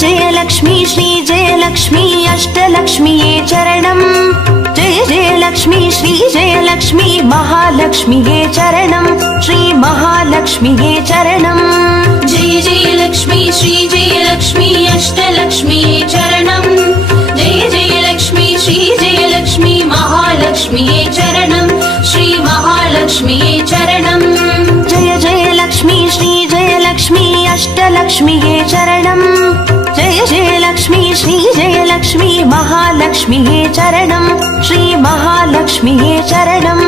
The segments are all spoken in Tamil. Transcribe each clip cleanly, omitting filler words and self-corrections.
जय लक्ष्मी श्री जय लक्ष्मी अष्टलक्ष्मीये चरणम् जय जय लक्ष्मी श्री जय लक्ष्मी महालक्ष्मीये चरणम् श्री महालक्ष्मीये चरणम् जय जय लक्ष्मी श्री जय लक्ष्मी अष्टलक्ष्मीये चरणम् जय जय लक्ष्मी श्री जय लक्ष्मी महालक्ष्मीये चरणम् श्री महालक्ष्मीये चरणम् जय जय लक्ष्मी श्री जय लक्ष्मी अष्टलक्ष्मीये चरणम् जय जय लक्ष्मी श्री जय लक्ष्मी महालक्ष्मीये चरणम् श्री महालक्ष्मीये चरणम्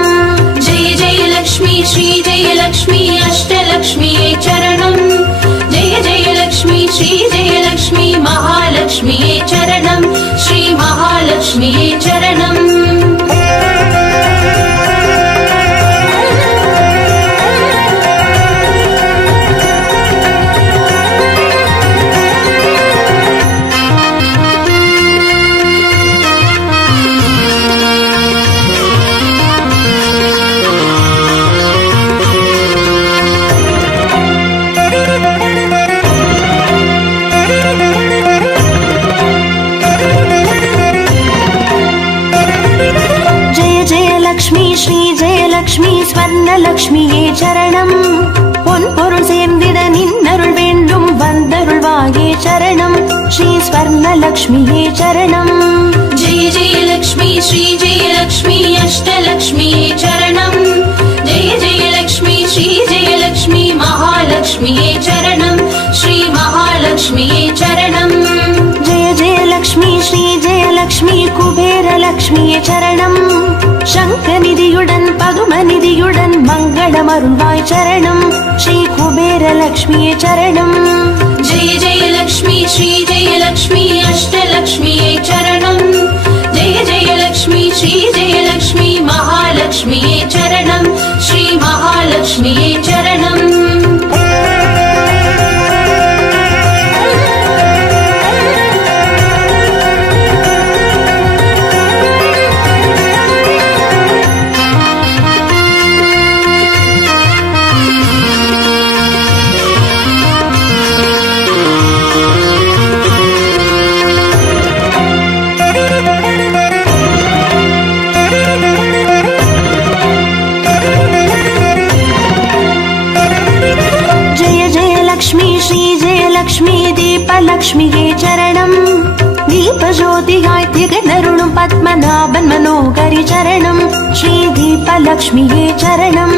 जय जय लक्ष्मी श्री जय लक्ष्मी अष्टलक्ष्मीये चरणम् जय जय लक्ष्मी श्री जय लक्ष्मी महालक्ष्मीये चरणम् श्री महालक्ष्मीये चरणम् லக்ஷ்மி ஸ்வர்ணலக்ஷ்மியே சரணம் பொன் பொருள் சேர்ந்திட நின்னருள் வேண்டும் வந்தருள்வாயே சரணம் ஸ்ரீ ஸ்வர்ணலக்ஷ்மியே சரணம் ஜெய ஜெய லக்ஷ்மி ஸ்ரீ ஜெய லக்ஷ்மி அஷ்டலக்ஷ்மியே சரணம் ஜெய ஜெய லக்ஷ்மி ஸ்ரீ ஜெய லக்ஷ்மி மகாலக்ஷ்மியே சரணம் ஸ்ரீ மகாலக்ஷ்மியே சரணம் ஜெய ஜெய லக்ஷ்மி ஸ்ரீ ஜெய லக்ஷ்மி குபேர லக்ஷ்மியே சரணம் சங்கநிதியுடன் பதுமநிதியுடன் மங்களம் அருள்வாய் சரணம் ஸ்ரீ குபேர லக்ஷ்மியே சரணம் ஜெய ஜெய லக்ஷ்மி ஸ்ரீ ஜெய லக்ஷ்மி அஷ்டலக்ஷ்மியே சரணம் ஜெய ஜெய லக்ஷ்மி ஸ்ரீ ஜெய லக்ஷ்மி மகாலக்ஷ்மியே சரணம் ஸ்ரீ மகாலக்ஷ்மியே சரணம் லக்ஷ்மி தீபலக்ஷ்மியே சரணம் தீபஜோதியாய் திகழருளும் பத்மநாபன் மனோகரி சரணம் ஸ்ரீ தீபலக்ஷ்மியே சரணம்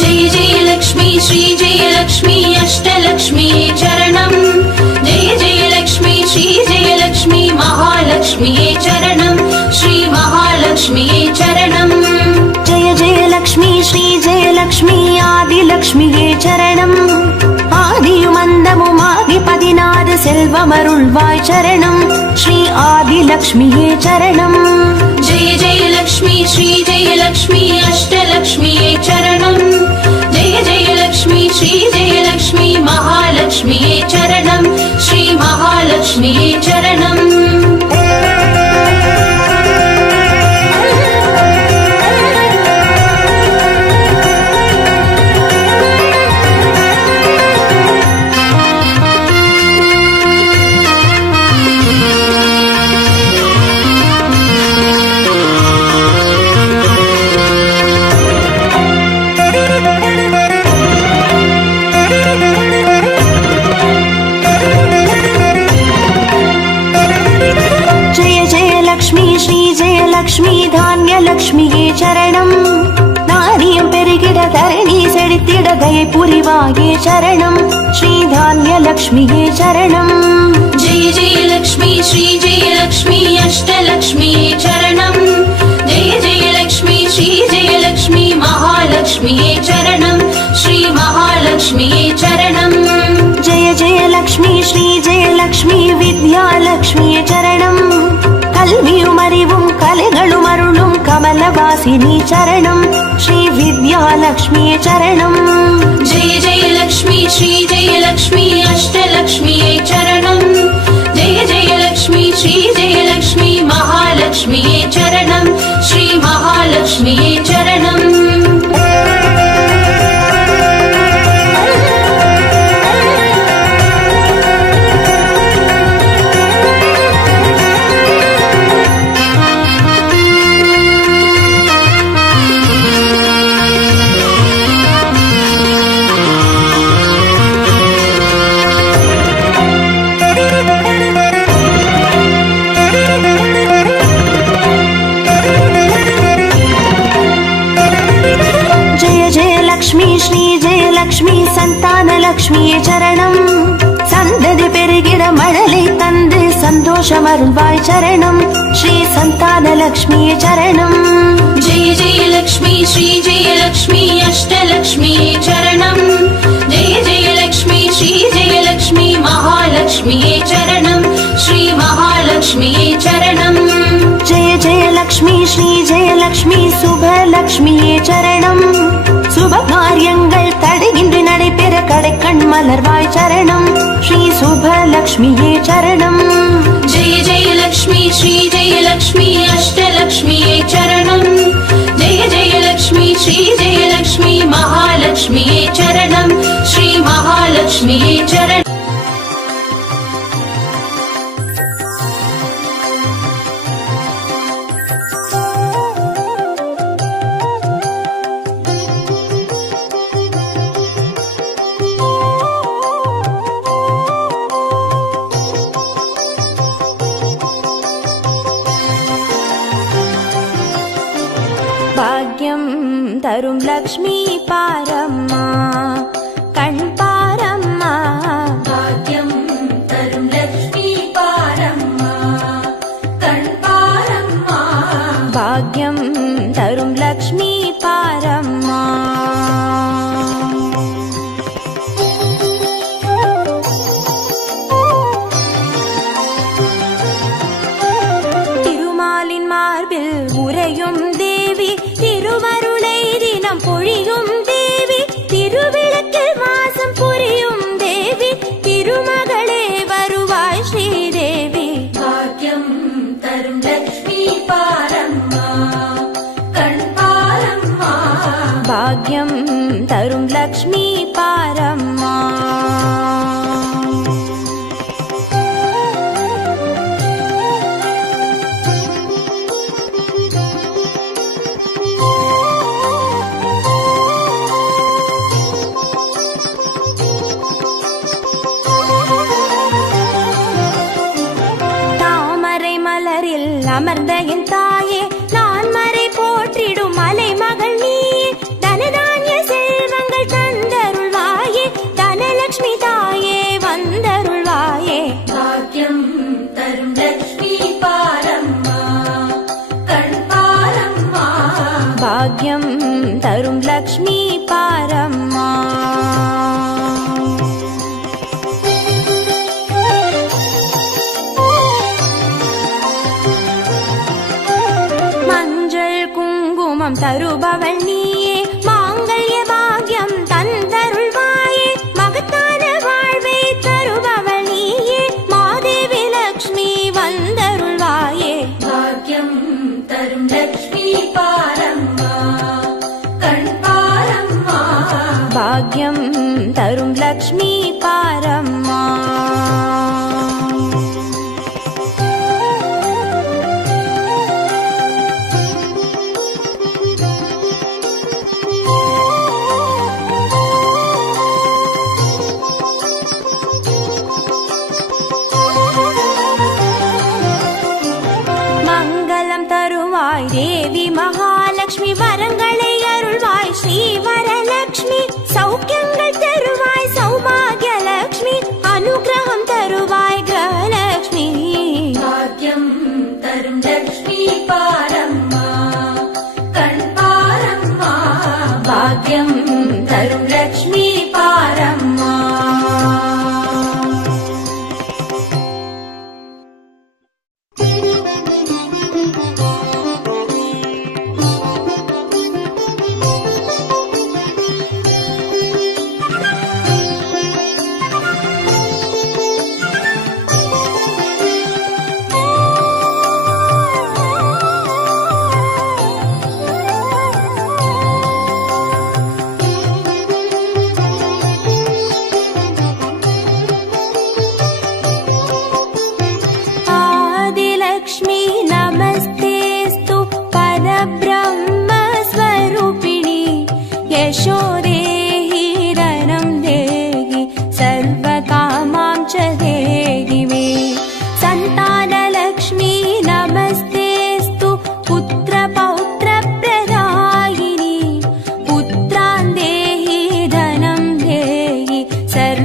ஜெய ஜெய லக்ஷ்மி ஸ்ரீ ஜெய லக்ஷ்மி அஷ்டலக்ஷ்மியே சரணம் ஜெய ஜெய லக்ஷ்மி ஸ்ரீ ஜெய லக்ஷ்மி மகாலக்ஷ்மியே சரணம் ஸ்ரீ மகாலக்ஷ்மியே சரணம் ஜெய ஜெய லக்ஷ்மி ஸ்ரீ ஜெய லக்ஷ்மி ஆதிலக்ஷ்மியே சரணம் ஆதியும் அந்தமும் ஆதி 16 செல்வமருள்வாய் சரணம் ஸ்ரீ ஆதிலக்ஷ்மியே சரணம் ஜெய ஜெய லக்ஷ்மி ஸ்ரீ ஜெய லக்ஷ்மி அஷ்டலக்ஷ்மியே சரணம் ஜெய ஜெய லக்ஷ்மி ஸ்ரீ ஜெய லக்ஷ்மி மகாலக்ஷ்மியே சரணம் ஸ்ரீ மகாலக்ஷ்மியே சரணம் லக்ஷ்மி தானிய லக்ஷ்மியே சரணம் தானியம் பெருகிட தரணி செழித்திட தயை புரிவாயே சரணம் ஸ்ரீ தானிய லக்ஷ்மியே சரணம் ஜெய ஜெய லக்ஷ்மி ஸ்ரீ ஜெய லக்ஷ்மி அஷ்டலக்ஷ்மியே சரணம் ஜெய ஜெய லக்ஷ்மி ஸ்ரீ ஜெய லக்ஷ்மி மகாலக்ஷ்மியே சரணம் ஸ்ரீ மகாலக்ஷ்மியே சரணம் ஜெய ஜெய லக்ஷ்மி ஸ்ரீ ஜெய லக்ஷ்மி வித்யாலக்ஷ்மியே சரணம் கல்வியும் அறிவும் கலைகளும் அருளும் கமலவாசினி சரணம் ஸ்ரீ வித்யாலக்ஷ்மியே சரணம் ஜெய ஜெய லக்ஷ்மி ஸ்ரீ ஜெய லக்ஷ்மி அஷ்டலக்ஷ்மியே சரணம் ஜெய ஜெய லக்ஷ்மி ஸ்ரீ ஜெய லக்ஷ்மி மகாலக்ஷ்மியே சரணம் ஸ்ரீ மகாலக்ஷ்மியே சரணம் மகாலட்சுமியே சரணம் சந்ததி பெருகிட மழலை தந்து சந்தோஷம் அருள்வாய் சரணம் ஸ்ரீ சந்தான லக்ஷ்மியே சரணம் जय जय लक्ष्मी श्री जय लक्ष्मी अष्टलक्ष्मी चरणं जय जय लक्ष्मी श्री जय लक्ष्मी महालक्ष्मी चरणं श्री महालक्ष्मी चरणं जय जय लक्ष्मी श्री जय लक्ष्मी शुभ लक्ष्मिये சரணம் சுப காரியங்கள் தடையின்றி நடைபெற கடைக்கண் மலர்வாய் சரணம் ஸ்ரீ சுப லக்ஷ்மியே சரணம் जय जय लक्ष्मी श्री जय लक्ष्मी अष्टलक्ष्मी चरणं जय जय लक्ष्मी श्री जय लक्ष्मी महालक्ष्मी चरणं श्री महालक्ष्मी चरणं பாக்யம் தரும் லக்ஷ்மி பாரம்மா கண் பாரம்மா भाग्यं तरुं लक्ष्मी पारम्मा कण्पारम्मा பாக்யம் தரும் லக்ஷ்மி பாரம்மா திருமாலின் மார்பில் உறையும் தேவி திருவருளை தினம் பொழியும் தேவி திருவிளக்கில் வாசம் புரியும் தேவி திருமகளே வருவாய் ஸ்ரீதேவி भाग्यं तरुं लक्ष्मी पारम्मा कण्पारम्मा பாக்யம் தரும் லக்ஷ்மி பாரம்மா தாமரை மலரில் அமர்ந்த என் தாயே நான் மறை போற்றிடும் மலை மகள் நீயே தனதானிய செல்வங்கள் தந்தருள்வாயே தனலட்சுமி தாயே வந்தருள்வாயே भाग्यं तरुं लक्ष्मी पारम्मा कण्पारम्मा பாக்யம் தரும் லக்ஷ்மி பாரம்மா மஞ்சள் குங்குமம் தருபவள் நீயே மாங்கல்ய பாக்யம் தந்தருள்வாயே மகத்தான வாழ்வை தருபவள் நீயே மாதேவி லக்ஷ்மி வந்தருள்வாயே भाग्यं तरुं लक्ष्मी पारम्मा कण्पारम्मा பாக்யம் தரும் லக்ஷ்மி பாரம்மா மங்களம் தருவாய் தேவி மகாலட்சுமி வரங்களை அருள்வாய் ஸ்ரீ வரலட்சுமி சௌக்கியங்கள் தருவாய் சௌபாகிய லட்சுமி அனுகிரகம் தரு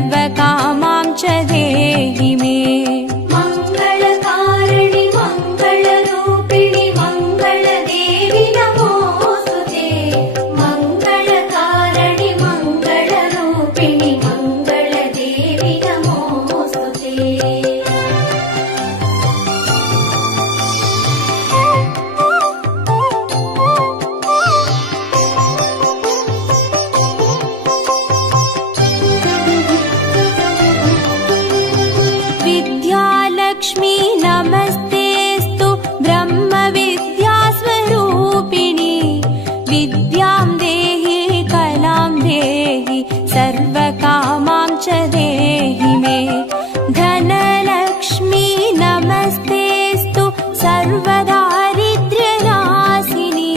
सर्वकामां च देहि मे। मङ्गलकारिणि मङ्गलरूपिणि मङ्गलदेवि नमोऽस्तुते। मङ्गलकारिणि मङ्गलरूपिणि मङ्गलदेवि नमोऽस्तुते। विद्यालक्ष्मी नमस्तेऽस्तु ब्रह्मविद्यास्वरूपिणि। विद्यां देहि कलां देहि सर्वकामां च देहि मे। धनलक्ष्मी नमस्तेऽस्तु सर्वदारिद्र्यनाशिनि।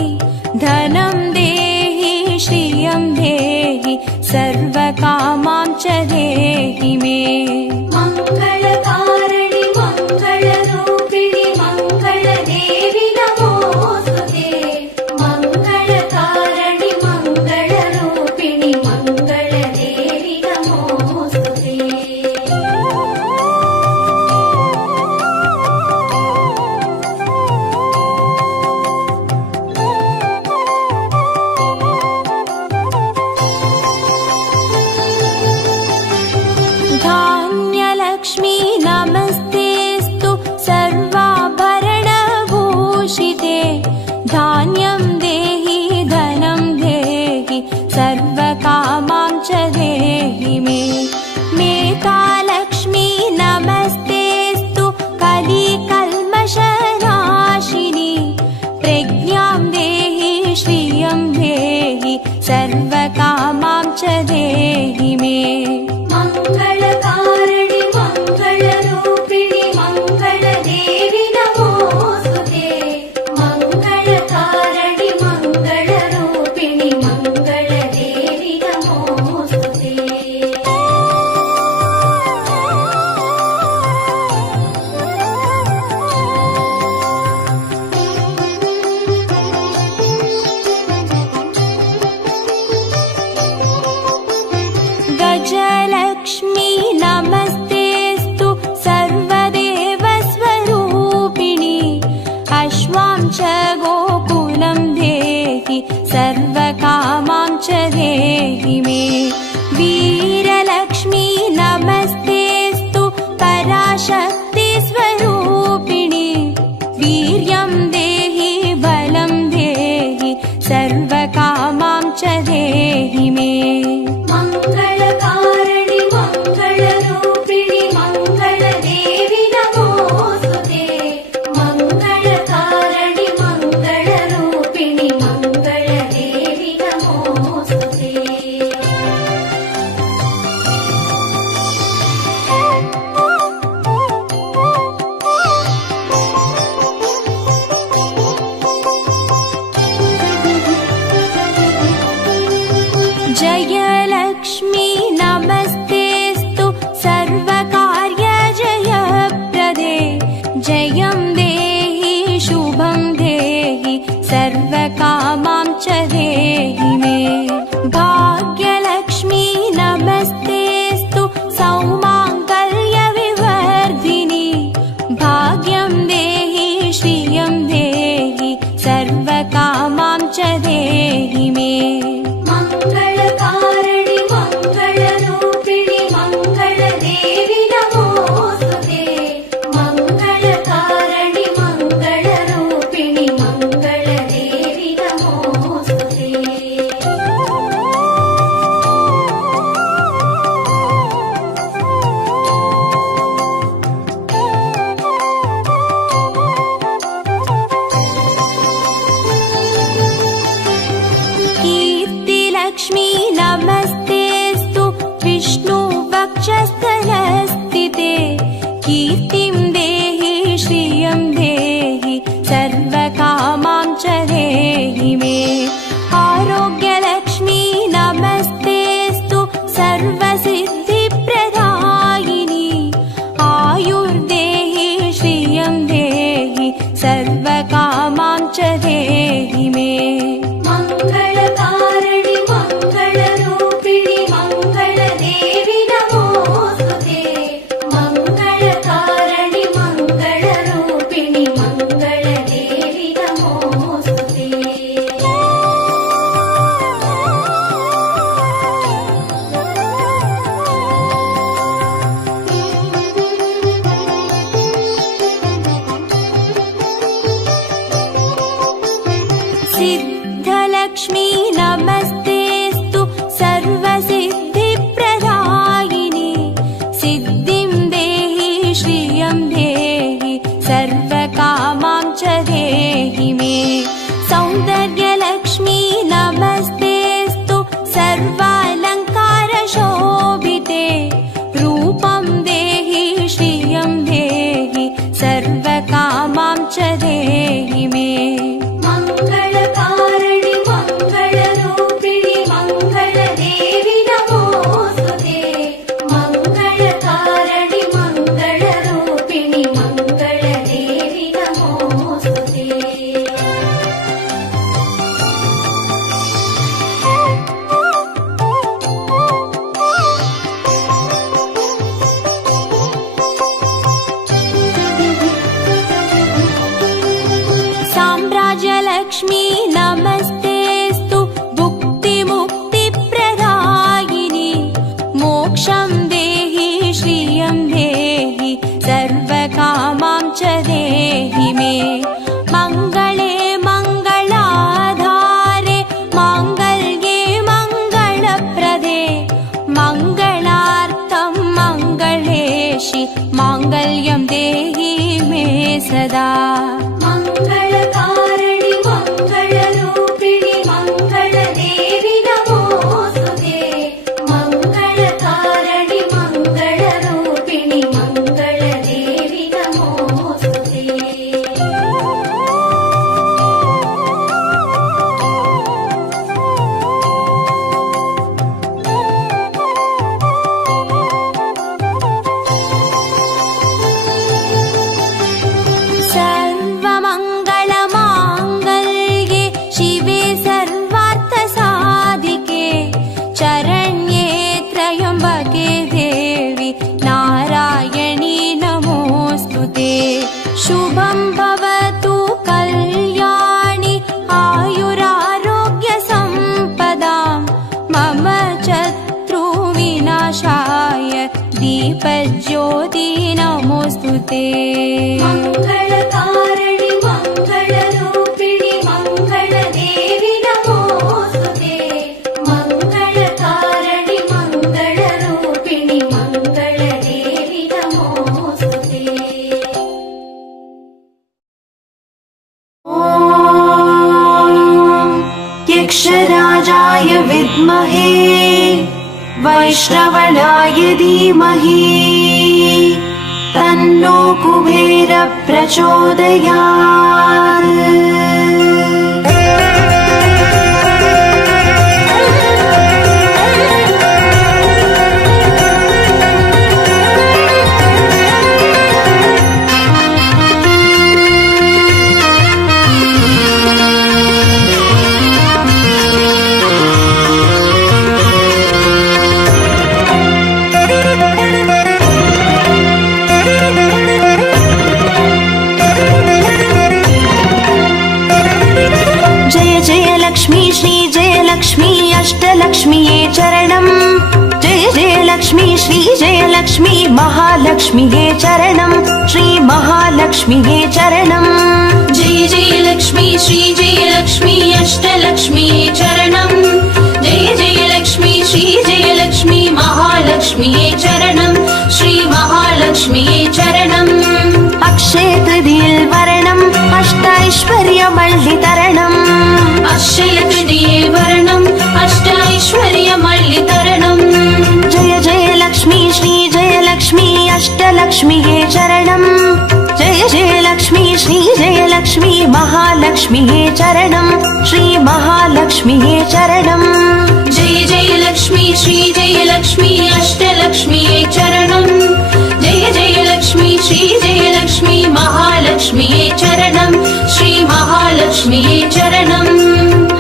धनं देहि श्रियं देहि सर्वकामां च देहि मे। मङ्गलकारिणि मङ्गलरूपिणि मङ्गलदेवि नमोऽस्तुते। मङ्गलकारिणि मङ्गलरूपिणि मङ्गलदेवि नमोऽस्तुते। धान्यलक्ष्मी नमस्तेऽस्तु सर्वाभरणभूषिते। धान्यं देहि धनं देहि सर्वकामां च देहि मे। मेधालक्ष्मी नमस्तेऽस्तु कलिकल्मषनाशिनि। प्रज्ञां देहि श्रियं देहि सर्वकामां च देहि मे। मङ्गलकारिणि मङ्गलरूपिणि मङ्गलदेवि नमोऽस्तुते। मङ्गलकारिणि मङ्गलरूपिणि मङ्गलदेवि नमोऽस्तुते। गजलक्ष्मी नमस्तेऽस्तु सर्वदेवस्वरूपिणि। अश्वां च गोकुलं देहि सर्वकामां च देहि मे। वीरलक्ष्मी नमस्तेऽस्तु पराशक्तिस्वरूपिणि। वीर्यं देहि बलं देहि सर्वकामां च देहि मे। मङ्गलकारिणि मङ्गलरूपिणि मङ्गलदेवि नमोऽस्तुते। मङ्गलकारिणि मङ्गलरूपिणि मङ्गलदेवि नमोऽस्तुते। जयलक्ष्मी नमस्तेऽस्तु सर्वकार्यजयप्रदे। जयं देहि शुभं देहि सर्वकामां च देहि मे। भाग्यलक्ष्मी नमस्तेऽस्तु सौमाङ्गल्यविवर्धिनि। भाग्यं देहि श्रियं देहि सर्वकामां च देहि मे। मङ्गलकारिणि मङ्गलरूपिणि मङ्गलदेवि नमोऽस्तुते। मङ्गलकारिणि मङ्गलरूपिणि मङ्गलदेवि नमोऽस्तुते। कीर्तिलक्ष्मी नमस्तेऽस्तु विष्णुवक्षस्थलस्थिते। कीर्तिं देहि श्रियं देहि सर्वकामां च देहि मे। आरोग्यलक्ष्मी नमस्तेऽस्तु सर्वसिद्धिप्रदायिनि। आयुर्देहि श्रियं देहि सर्वकामां च देहि मे। मङ्गलकारिणि मङ्गलरूपिणि मङ्गलदेवि नमोऽस्तुते। यशं देहि श्रियं देहि सर्वकामां च देहि मे मङ्गले मङ्गलाधारे माङ्गल्ये मङ्गलप्रदे मङ्गलार्थं मङ्गलेशि माङ्गल्यं देहि मे सदा मङ्गलकारिणि मङ्गलरूपिणि मङ्गलदेवि नमोऽस्तुते मङ्गलकारिणि मङ्गलरूपिणि मङ्गलदेवि नमोऽस्तुते सर्वमङ्गलमाङ्गल्ये शिवे सर्वार्थसाधिके चरण्ये त्र्यम्बके देवि नारायणी नमोऽस्तु ते शुभं भवतु कल्याणि आयुरारोग्यसम्पदां मम शत्रुविनाशाय दीपज्योति नमोऽस्तु ते मङ्गलकारिणि मङ्गलरूपिणि मङ्गलदेवि नमोऽस्तुते मङ्गलकारिणि मङ्गलरूपिणि मङ्गलदेवि नमोऽस्तुते यक्षराजाय विद्महे वैष्णवनाय धीमहि तन्नो कुबेर प्रचोदयात् जय जय लक्ष्मी श्री जय लक्ष्मी अष्टलक्ष्मीये चरणम् जय जय लक्ष्मी श्री जय लक्ष्मी महालक्ष्मीये चरणम् श्री महालक्ष्मीये चरणम् जय जय लक्ष्मी श्री जय लक्ष्मी अष्टलक्ष्मीये चरणम् जय जय लक्ष्मी श्री जय लक्ष्मी महालक्ष्मीये चरणम् श्री महालक्ष्मीये चरणम् अक्षय तृतीयेल वरणम् अष्टैश्वर्यमल्लितरणम् अक्षय तृतीये वरणम् अष्टैश्वर्यमल्लितरणम् जय जय लक्ष्मी श्री जय लक्ष्मी अष्टलक्ष्मीये चरणम् जय जय लक्ष्मी श्री जय लक्ष्मी महालक्ष्मीये चरणम् श्री महालक्ष्मीये चरणम् जय जय लक्ष्मी श्री जय लक्ष्मी अष्टलक्ष्मीये चरणम् जय जय लक्ष्मी श्री जय लक्ष्मी महालक्ष्मीये चरणम् श्री महालक्ष्मीये चरणम्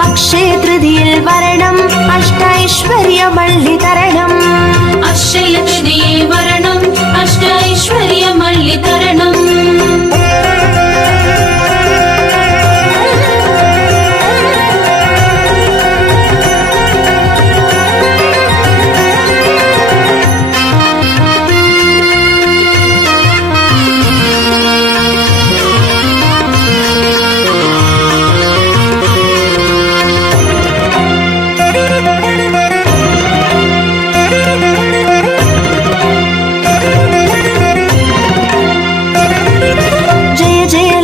अक्षय तृतीयेल वरणम् अष्टैश्वर्यमल्लितरणम् अक्षय तृतीये वरणम् अष्टैश्वर्यमल्लितरणम्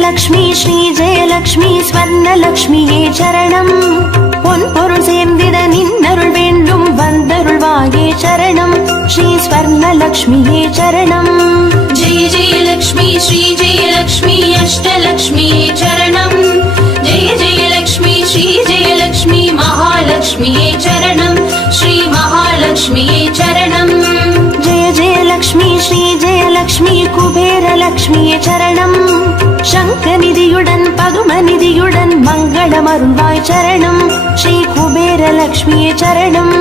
லக்ஷ்மி ஸ்ரீ ஜெயலக்ஷ்மி ஸ்வர்ணலக்ஷ்மியே சரணம் பொன் பொருள் சேர்ந்திட நின்னருள் வேண்டும் வந்தருள்வாயே சரணம் ஸ்ரீ ஸ்வர்ணலக்ஷ்மியே சரணம் जय जय लक्ष्मी श्री जय लक्ष्मी अष्टलक्ष्मीये चरणम् जय जय लक्ष्मी श्री जय लक्ष्मी महालक्ष्मीये चरणम् श्री महालक्ष्मीये चरणम् जय जय लक्ष्मी श्री जयलक्ष्मी குபேரலக்ஷ்மியே சரணம் சங்கநிதியுடன் பதுமநிதியுடன் மங்களமருள்வாய் சரணம் ஸ்ரீ குபேரலக்ஷ்மியே சரணம்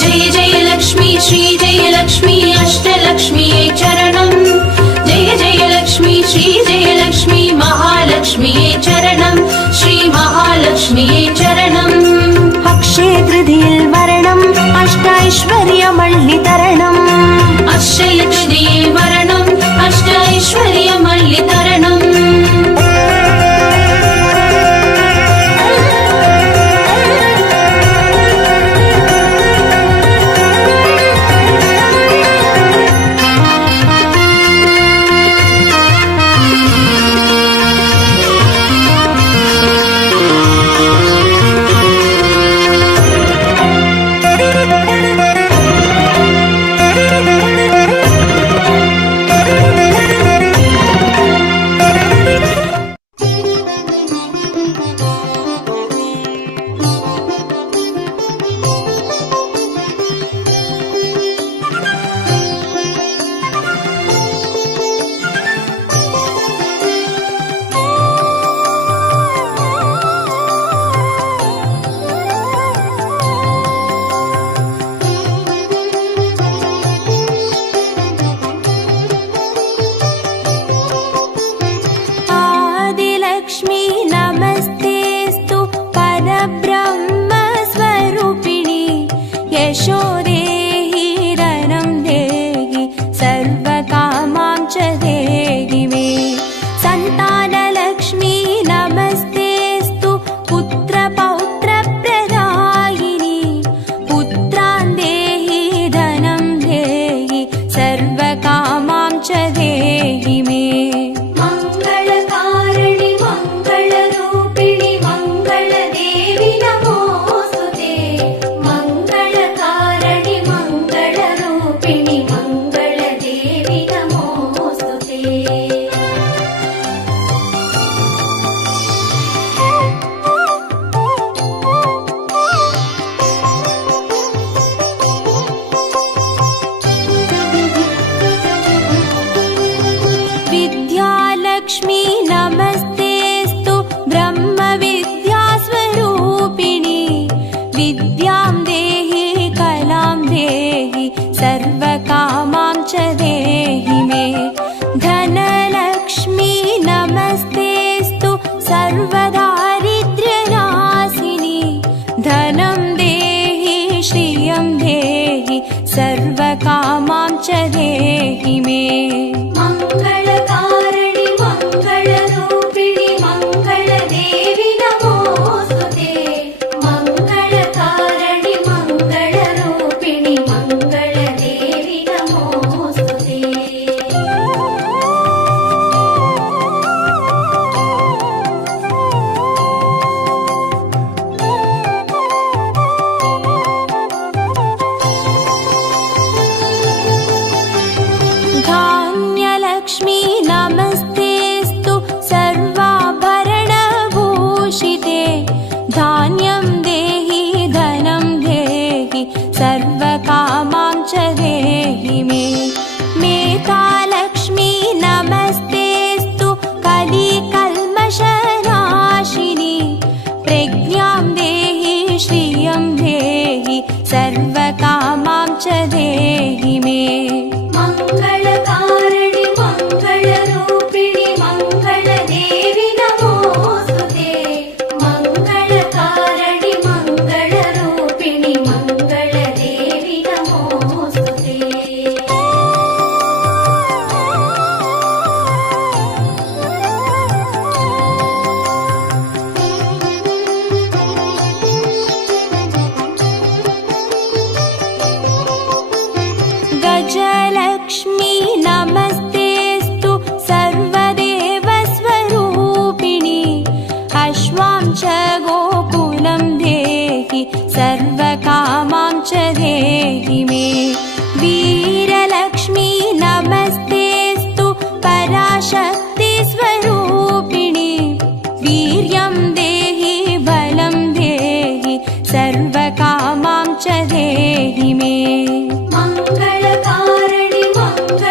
जय जय लक्ष्मी श्री जय लक्ष्मी अष्टलक्ष्मीये चरणम् जय जय लक्ष्मी श्री जय लक्ष्मी महालक्ष्मीये चरणम् श्री महालक्ष्मीये चरणम् अक्षय तृतीयेल वरणम् अष्टैश्वर्यमल्लितरणम् च देहि मे। धनलक्ष्मी नमस्तेऽस्तु सर्वदारिद्र्यनाशिनी। धनं देहि श्रियं देहि सर्वकामां च देहि मे। मङ्गलकारिणि मङ्गलरूपिणि मङ्गलदेवि नमोऽस्तुते। मङ्गलकारिणि मङ्गलरूपिणि मङ्गलदेवि नमोऽस्तुते। धान्यलक्ष्मी नमस्तेऽस्तु सर्वाभरणभूषिते। धान्यं देहि धनं देहि सर्वकामां च देहि मे। मेधालक्ष्मी नमस्तेऽस्तु कलिकल्मषनाशिनी। प्रज्ञां देहि श्रियं देहि सर्वकामां च देहि मे। मङ्गलकारिणि मङ्गलरूपिणि मङ्गलदेवि नमोऽस्तुते। मङ्गलकारिणि मङ्गलरूपिणि मङ्गलदेवि नमोऽस्तुते। गजलक्ष्मी नमस्तेऽस्तु सर्वदेवस्वरूपिणि। अश्वां च गोकुलं देहि सर्वकामां च देहि मे। वीरलक्ष्मी नमस्तेऽस्तु पराशक्तिस्वरूपिणि। वीर्यं देहि बलं देहि सर्वकामां च देहि मे। मङ्गलकारिणि मङ्गलरूपिणि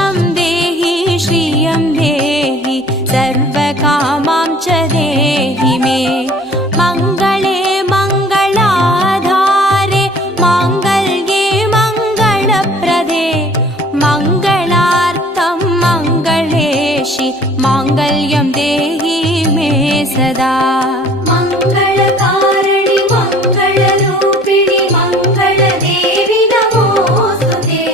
यशं देहि श्रियं देहि सर्वकामां च देहि मे मङ्गले मङ्गलाधारे माङ्गल्ये मङ्गलप्रदे मङ्गलार्थं मङ्गलेशि माङ्गल्यं देहि मे सदा मङ्गलकारिणि मङ्गलरूपिणि मङ्गलदेवि नमोस्तुते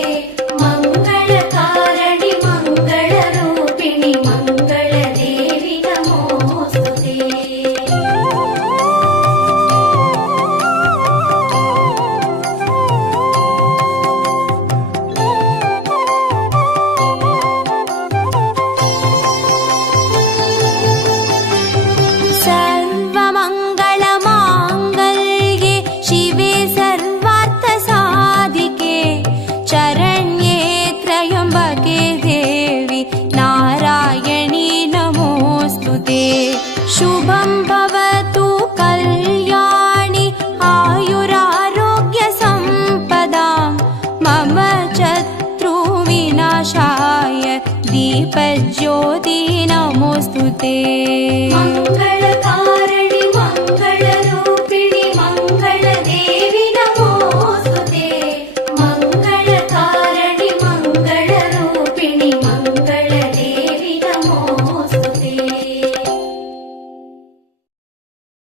मङ्गलकारिणि मङ्गलरूपिणि मङ्गलदेवि नमोस्तुते सर्वमङ्गलमाङ्गल्ये शिवे सर्वार्थसाधिके चरण्ये त्र्यम्बके देवि नारायणी नमोऽस्तु ते शुभं भवतु कल्याणि आयुरारोग्यसम्पदां मम शत्रुविनाशाय दीपज्योति नमोऽस्तु ते मङ्गल